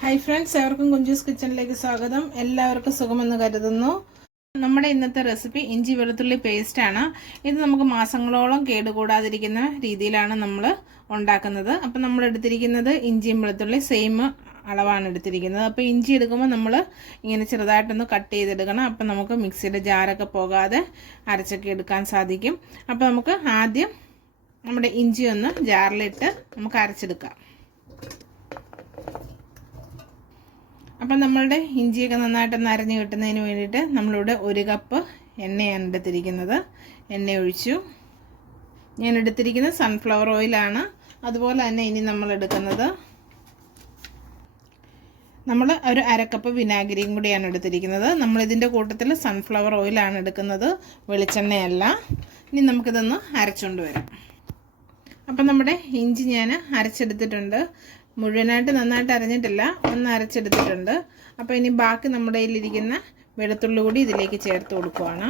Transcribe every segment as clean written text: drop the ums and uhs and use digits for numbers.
Hi friends, എവർക്കും Kunjus കിച്ചണിലേക്ക് സ്വാഗതം. എല്ലാവർക്കും സുഖമെന്ന് കരുതുന്നു. നമ്മുടെ ഇന്നത്തെ റെസിപ്പി ഇഞ്ചി വെളുത്തുള്ളി പേസ്റ്റാണ്. ഇത് നമുക്ക് മാസങ്ങളോളം കേടുകൂടാതിരിക്കുന്ന രീതിയിലാണ് നമ്മൾ ഉണ്ടാക്കുന്നത്. അപ്പം നമ്മൾ എടുത്തിരിക്കുന്നത് ഇഞ്ചിയും വെളുത്തുള്ളി സെയിം അളവാണ് എടുത്തിരിക്കുന്നത്. അപ്പോൾ ഇഞ്ചി എടുക്കുമ്പോൾ നമ്മൾ ഇങ്ങനെ ചെറുതായിട്ടൊന്ന് കട്ട് ചെയ്തെടുക്കണം. അപ്പം നമുക്ക് മിക്സിയുടെ ജാറൊക്കെ പോകാതെ അരച്ചൊക്കെ എടുക്കാൻ സാധിക്കും. അപ്പോൾ നമുക്ക് ആദ്യം നമ്മുടെ ഇഞ്ചി ഒന്ന് ജാറിലിട്ട് നമുക്ക് അരച്ചെടുക്കാം. അപ്പം നമ്മളുടെ ഇഞ്ചിയൊക്കെ നന്നായിട്ടൊന്ന് അരഞ്ഞ് കിട്ടുന്നതിന് വേണ്ടിയിട്ട് നമ്മളിവിടെ 1 കപ്പ് എണ്ണയാണ് എടുത്തിരിക്കുന്നത്. എണ്ണ ഒഴിച്ചു. ഞാൻ എടുത്തിരിക്കുന്നത് സൺഫ്ലവർ ഓയിലാണ്. അതുപോലെ തന്നെ ഇനി നമ്മൾ എടുക്കുന്നത് നമ്മൾ ഒരു 1/2 കപ്പ് വിനാഗിരിയും കൂടിയാണ് എടുത്തിരിക്കുന്നത്. നമ്മളിതിൻ്റെ കൂട്ടത്തിൽ സൺഫ്ലവർ ഓയിലാണ് എടുക്കുന്നത്, വെളിച്ചെണ്ണയല്ല. ഇനി നമുക്കിതൊന്ന് അരച്ചുകൊണ്ട് വരാം. അപ്പം നമ്മുടെ ഇഞ്ചി ഞാൻ അരച്ചെടുത്തിട്ടുണ്ട്. മുഴുവനായിട്ട് നന്നായിട്ട് അരഞ്ഞിട്ടില്ല, ഒന്ന് അരച്ചെടുത്തിട്ടുണ്ട്. അപ്പോൾ ഇനി ബാക്കി നമ്മുടെ കയ്യിലിരിക്കുന്ന വെളുത്തുള്ളി കൂടി ഇതിലേക്ക് ചേർത്ത് കൊടുക്കുവാണ്.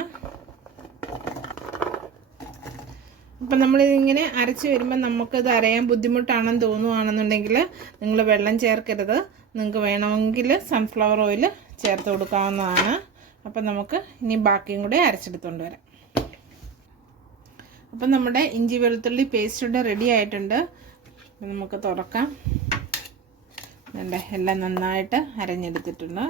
അപ്പം നമ്മളിതിങ്ങനെ അരച്ച് വരുമ്പോൾ നമുക്കത് അരയാൻ ബുദ്ധിമുട്ടാണെന്ന് തോന്നുകയാണെന്നുണ്ടെങ്കിൽ നിങ്ങൾ വെള്ളം ചേർക്കരുത്. നിങ്ങൾക്ക് വേണമെങ്കിൽ സൺഫ്ലവർ ഓയിൽ ചേർത്ത് കൊടുക്കാവുന്നതാണ്. അപ്പം നമുക്ക് ഇനി ബാക്കിയും കൂടി അരച്ചെടുത്തുകൊണ്ട് വരാം. അപ്പം നമ്മുടെ ഇഞ്ചി വെളുത്തുള്ളി പേസ്റ്റ് ഇവിടെ റെഡി ആയിട്ടുണ്ട്. നമുക്ക് തുറക്കാം. എല്ലാം നന്നായിട്ട് അരഞ്ഞെടുത്തിട്ടുണ്ട്.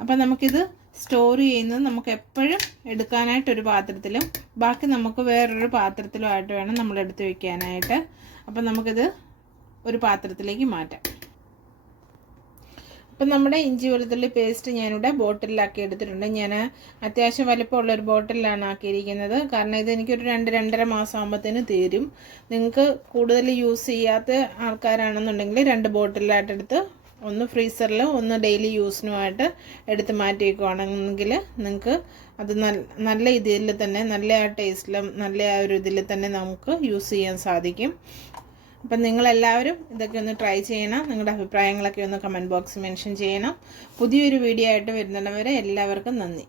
അപ്പം നമുക്കിത് സ്റ്റോർ ചെയ്യുന്നത് നമുക്ക് എപ്പോഴും എടുക്കാനായിട്ടൊരു പാത്രത്തിലും ബാക്കി നമുക്ക് വേറൊരു പാത്രത്തിലും ആയിട്ട് വേണം നമ്മൾ എടുത്ത് വയ്ക്കാനായിട്ട്. അപ്പം നമുക്കിത് ഒരു പാത്രത്തിലേക്ക് മാറ്റാം. അപ്പം നമ്മുടെ ഇഞ്ചി വെളുത്തുള്ളി പേസ്റ്റ് ഞാനിവിടെ ബോട്ടിലാക്കി എടുത്തിട്ടുണ്ട്. ഞാൻ അത്യാവശ്യം വലിപ്പമുള്ളൊരു ബോട്ടിലാണ് ആക്കിയിരിക്കുന്നത്. കാരണം ഇത് എനിക്കൊരു 2-2.5 മാസം ആകുമ്പോഴത്തേന് തീരും. നിങ്ങൾക്ക് കൂടുതൽ യൂസ് ചെയ്യാത്ത ആൾക്കാരാണെന്നുണ്ടെങ്കിൽ 2 ബോട്ടിലായിട്ടെടുത്ത് ഒന്ന് ഫ്രീസറിൽ ഒന്ന് ഡെയിലി യൂസിനുമായിട്ട് എടുത്ത് മാറ്റി വയ്ക്കുവാണെങ്കിൽ നിങ്ങൾക്ക് അത് നല്ല ഇതിൽ തന്നെ നല്ല ആ ടേസ്റ്റിലും നല്ല ആ ഒരു ഇതിൽ തന്നെ നമുക്ക് യൂസ് ചെയ്യാൻ സാധിക്കും. അപ്പം നിങ്ങളെല്ലാവരും ഇതൊക്കെ ഒന്ന് ട്രൈ ചെയ്യണം. നിങ്ങളുടെ അഭിപ്രായങ്ങളൊക്കെ ഒന്ന് കമൻറ്റ് ബോക്സിൽ മെൻഷൻ ചെയ്യണം. പുതിയൊരു വീഡിയോ ആയിട്ട് വരുന്നവരെ എല്ലാവർക്കും നന്ദി.